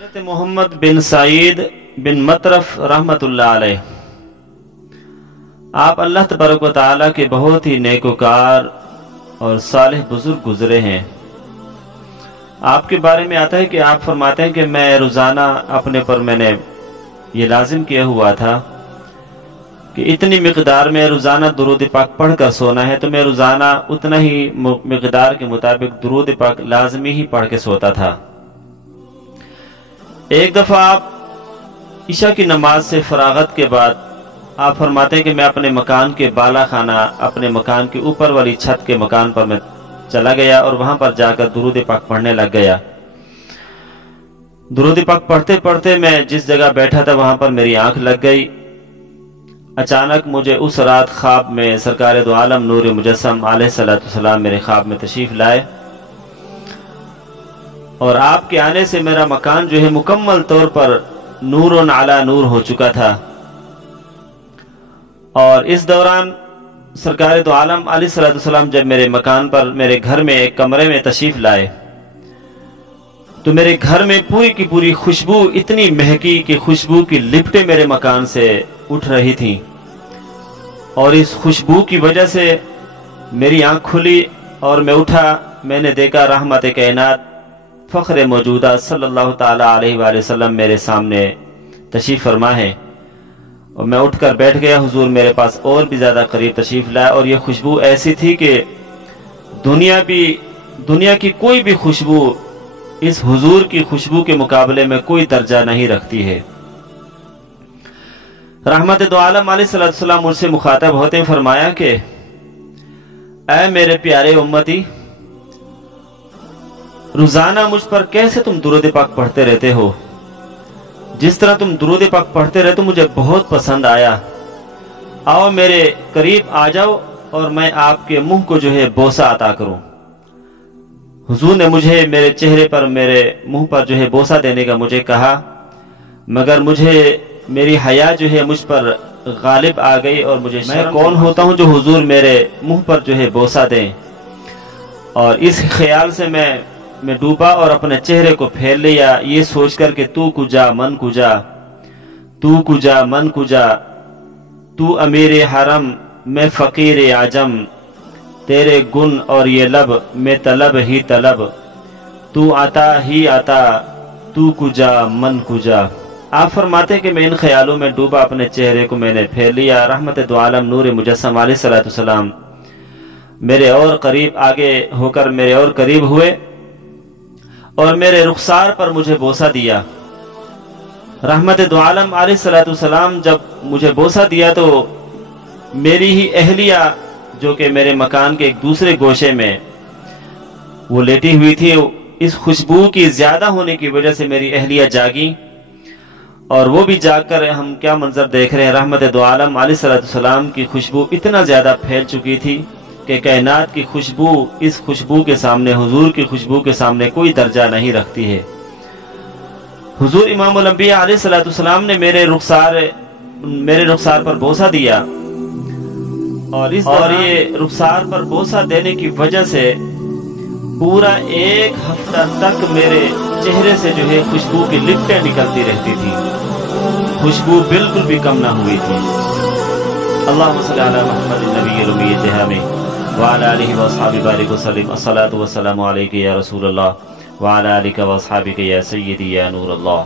حضرت محمد بن سعید بن مطرف रहमतुल्लाह अलैह, आप अल्लाह तबारक व तआला के बहुत ही नेकोकार और सालेह बुजुर्ग गुजरे हैं। आपके बारे में आता है कि आप फरमाते हैं कि मैं रोज़ाना अपने पर मैंने ये लाजिम किया हुआ था कि इतनी मिकदार में रोज़ाना दुरूद पाक पढ़ कर सोना है, तो मैं रोज़ाना उतना ही मिकदार के मुताबिक दुरूद पाक लाजमी ही पढ़ के सोता था। एक दफ़ा आप इशा की नमाज से फरागत के बाद आप फरमाते हैं कि मैं अपने मकान के बाला खाना, अपने मकान के ऊपर वाली छत के मकान पर मैं चला गया और वहां पर जाकर दुरूद पाक पढ़ने लग गया। दुरूद पाक पढ़ते पढ़ते मैं जिस जगह बैठा था वहां पर मेरी आंख लग गई। अचानक मुझे उस रात ख्वाब में सरकार दो आलम नूर मुजस्सम अलैहिस्सलाम मेरे ख्वाब में तशरीफ लाए और आपके आने से मेरा मकान जो है मुकम्मल तौर पर नूरुन अला नूर हो चुका था। और इस दौरान सरकार दो आलम अलैहिस्सलाम जब मेरे मकान पर, मेरे घर में एक कमरे में तशरीफ लाए, तो मेरे घर में पूरी की पूरी खुशबू इतनी महकी कि खुशबू की लिपटें मेरे मकान से उठ रही थीं। और इस खुशबू की वजह से मेरी आंख खुली और मैं उठा। मैंने देखा रहमत कायनात फ़ख्र मौजूदा सल्लल्लाहु ताला अलैहि वसल्लम मेरे सामने तशरीफ़ फरमा है। और मैं उठकर बैठ गया। हुजूर मेरे पास और भी ज़्यादा करीब तशरीफ़ लाए और ये खुशबू ऐसी थी कि दुनिया की कोई भी खुशबू इस हुजूर की खुशबू के मुकाबले में कोई दर्जा नहीं रखती है। रहमत दो आलम अलैहिस्सलाम मुझसे मुखातब होते फरमाया कि ऐ मेरे प्यारे उम्मती, रोजाना मुझ पर कैसे तुम दुरूद पाक पढ़ते रहते हो। जिस तरह तुम दुरूद पाक पढ़ते रहते मुझे बहुत पसंद आया। आओ मेरे करीब आ जाओ और मैं आपके मुंह को जो है बोसा अता करूं। हुजूर ने मुझे मेरे चेहरे पर, मेरे मुंह पर जो है बोसा देने का मुझे कहा, मगर मुझे मेरी हया जो है मुझ पर गालिब आ गई और मुझे मैं कौन होता हूं जो हुजूर मेरे मुंह पर जो है बोसा दें। और इस ख्याल से मैं डूबा और अपने चेहरे को फैल लिया, ये सोचकर कि तू कुजा मन कुजा, तू कुजा मन कुजा, तू अमीर हरम मैं फकीर आजम, तेरे गुण और ये लब मैं तलब ही तलब, तू आता ही आता, तू कुजा मन कुजा। आप फरमाते कि मैं इन ख्यालों में डूबा, अपने चेहरे को मैंने फैल लिया। रहमत दो आलम नूर मुजस्सम अलैहिस्सलाम मेरे और करीब, आगे होकर मेरे और करीब हुए और मेरे रुखसार पर मुझे बोसा दिया। रहमत दो आलम अलैहिस्सलाम जब मुझे बोसा दिया तो मेरी ही अहलिया जो कि मेरे मकान के एक दूसरे गोशे में वो लेटी हुई थी, इस खुशबू की ज्यादा होने की वजह से मेरी अहलिया जागी और वो भी जागकर हम क्या मंजर देख रहे हैं। रहमत दो आलम अलैहिस्सलाम की खुशबू इतना ज्यादा फैल चुकी थी कि कायनात की खुशबू इस खुशबू के सामने, हुजूर की खुशबू के सामने कोई दर्जा नहीं रखती है। हुजूर इमामुल अंबिया अलैहिस्सलाम ने मेरे रुखसार पर बोसा दिया और ये रुखसार पर बोसा देने की वजह से पूरा एक हफ्ता तक मेरे चेहरे से जो है खुशबू की लिपटें निकलती रहती थी। खुशबू बिल्कुल भी कम ना हुई थी। अल्लाहुम्मा सल्ली अला मुहम्मदिन नबिय्यिल उम्मी व अला आलिहि व अस्हाबिहि बारिक वसल्लम। अस्सलातु वस्सलामु अलैका या रसूलल्लाह व अला आलिका व अस्हाबिका या सय्यदी या नूरल्लाह।